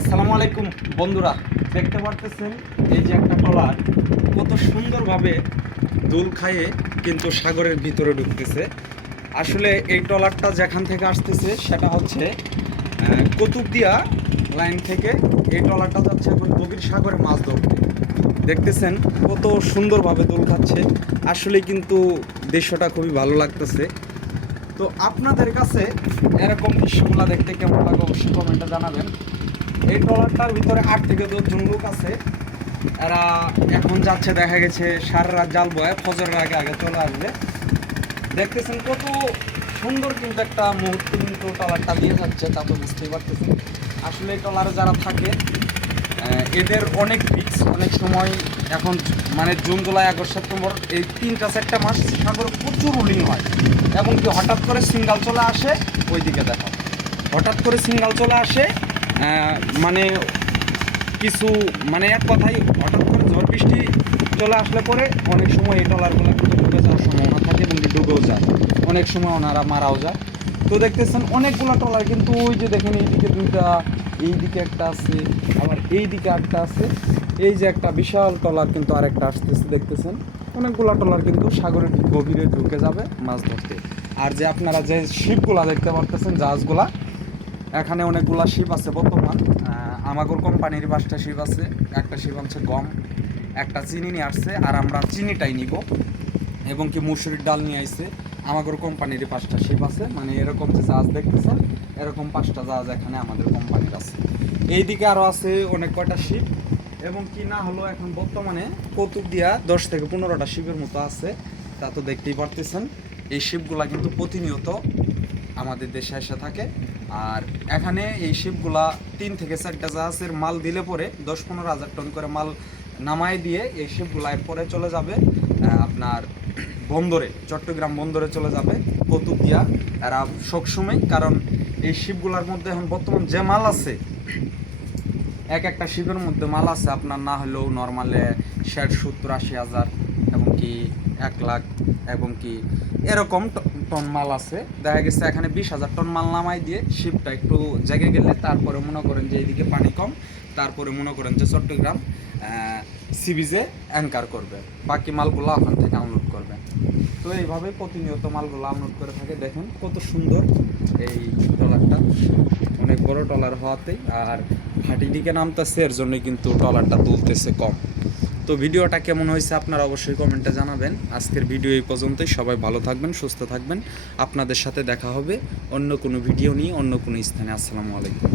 আসসালামু আলাইকুম, বন্ধুরা। দেখতে পারতেছেন, এই যে একটা ট্রলার, কত সুন্দরভাবে দুল খাইয়ে কিন্তু সাগরের ভিতরে ঢুকতেছে। আসলে এই ট্রলারটা যেখান থেকে আসতেছে, সেটা হচ্ছে কুতুবদিয়া লাইন থেকে। এই ট্রলারটা যাচ্ছে এখন গভীর সাগরে মাছ ধরতে। দেখতেছেন কত সুন্দরভাবে দোল খাচ্ছে। আসলে কিন্তু দৃশ্যটা খুবই ভালো লাগতেছে। তো আপনাদের কাছে এরকম দৃশ্যগুলো দেখতে কেমন লাগে অবশ্যই কমেন্টে জানাবেন। এই ট্রলারটার ভিতরে আট থেকে দশজন লোক আছে। এরা এখন যাচ্ছে, দেখা গেছে সারা জাল বয়ে, ফজরের আগে আগে চলে আসবে। দেখতেছেন কত সুন্দর কিন্তু একটা মুহূর্ত কিন্তু ট্রলারটা দিয়ে যাচ্ছে, তা তো বুঝতেই পারতেছেন। আসলে ট্রলারে যারা থাকে এদের অনেক রিক্স অনেক সময় এখন মানে জুন জুলাই আগস্ট সেপ্টেম্বর এই তিনটা চারটা মাস সাগরে প্রচুর রুলিং হয়। এবং কি হঠাৎ করে সিঙ্গাল চলে আসে, ওইদিকে দেখো। হঠাৎ করে সিঙ্গাল চলে আসে মানে কিছু মানে এক কথাই হঠাৎ করে ঝড় বৃষ্টি চলে আসলে পরে অনেক সময় এই ট্রলারগুলো কিন্তু ডুবে যাওয়ার সম্ভাবনা থাকে এবং ডুবেও যায়। অনেক সময় ওনারা মারাও যায়। তো দেখতেছেন অনেকগুলো ট্রলার কিন্তু ওই যে দেখেন এইদিকে দুইটা, এইদিকে একটা আছে, আবার এইদিকে একটা আছে। এই যে একটা বিশাল ট্রলার কিন্তু আরেকটা আসতেছে, দেখতেছেন? অনেকগুলো ট্রলার কিন্তু সাগরের গভীরে ঢুকে যাবে মাছ ধরতে। আর যে আপনারা যে শিপগুলা দেখতে পারতেছেন, জাহাজগুলা এখানে অনেকগুলা শিপ আছে বর্তমান। আমাগর কোম্পানির পাঁচটা শিপ আছে। একটা শিপ হচ্ছে গম, একটা চিনি নিয়ে আসছে, আর আমরা চিনিটাই নিব। এবং কি মুসুরির ডাল নিয়ে আসছে আমাগর কোম্পানির পাঁচটা শিপ আছে। মানে এরকম যে জাহাজ দেখতেছেন, এরকম পাঁচটা জাহাজ এখানে আমাদের কোম্পানির আছে। এইদিকে আরও আছে অনেক কয়টা শিপ। এবং কি না হলো এখন বর্তমানে কৌতুক দিয়া দশ থেকে পনেরোটা শিপের মতো আছে। তা তো দেখতেই পারতেছেন। এই শিপগুলা কিন্তু প্রতিনিয়ত আমাদের দেশে এসে থাকে। আর এখানে এই শিপগুলা তিন থেকে চারটা জাহাজের মাল দিলে পরে দশ পনেরো হাজার টন করে মাল নামায় দিয়ে এই শিপগুলা এরপরে চলে যাবে আপনার বন্দরে, চট্টগ্রাম বন্দরে চলে যাবে, কতুকিয়া, এরা সবসময় কারণ এই শিপগুলার মধ্যে এখন বর্তমান যে মাল আছে, এক একটা শিপের মধ্যে মাল আছে আপনার না হলেও নর্মালে ষাট, সত্তর, আশি হাজার। এবং কি এক লাখ এবং কি এরকম টন মাল আছে। দেখা গেছে এখানে বিশ হাজার টন মাল নামাই দিয়ে শিপটা একটু জেগে গেলে তারপরে মনে করেন যে এইদিকে পানি কম, তারপরে মনে করেন যে চট্টগ্রাম সিবিজে অ্যাঙ্কার করবে। বাকি মালগুলো ওখান থেকে আনলোড করবে। তো এইভাবে প্রতিনিয়ত মালগুলো আনলোড করে থাকে। দেখুন কত সুন্দর এই ট্রলারটা অনেক বড় ট্রলার হওয়াতে আর ঘাটি দিকে নামতেছে, এর জন্যই কিন্তু ট্রলারটা তুলতেছে কম। তো ভিডিওটা কেমন হয়েছে আপনারা অবশ্যই কমেন্টে জানাবেন। আজকের ভিডিও এই পর্যন্তই। সবাই ভালো থাকবেন, সুস্থ থাকবেন। আপনাদের সাথে দেখা হবে অন্য কোনো ভিডিও নিয়ে, অন্য কোনো স্থানে। আসসালামু আলাইকুম।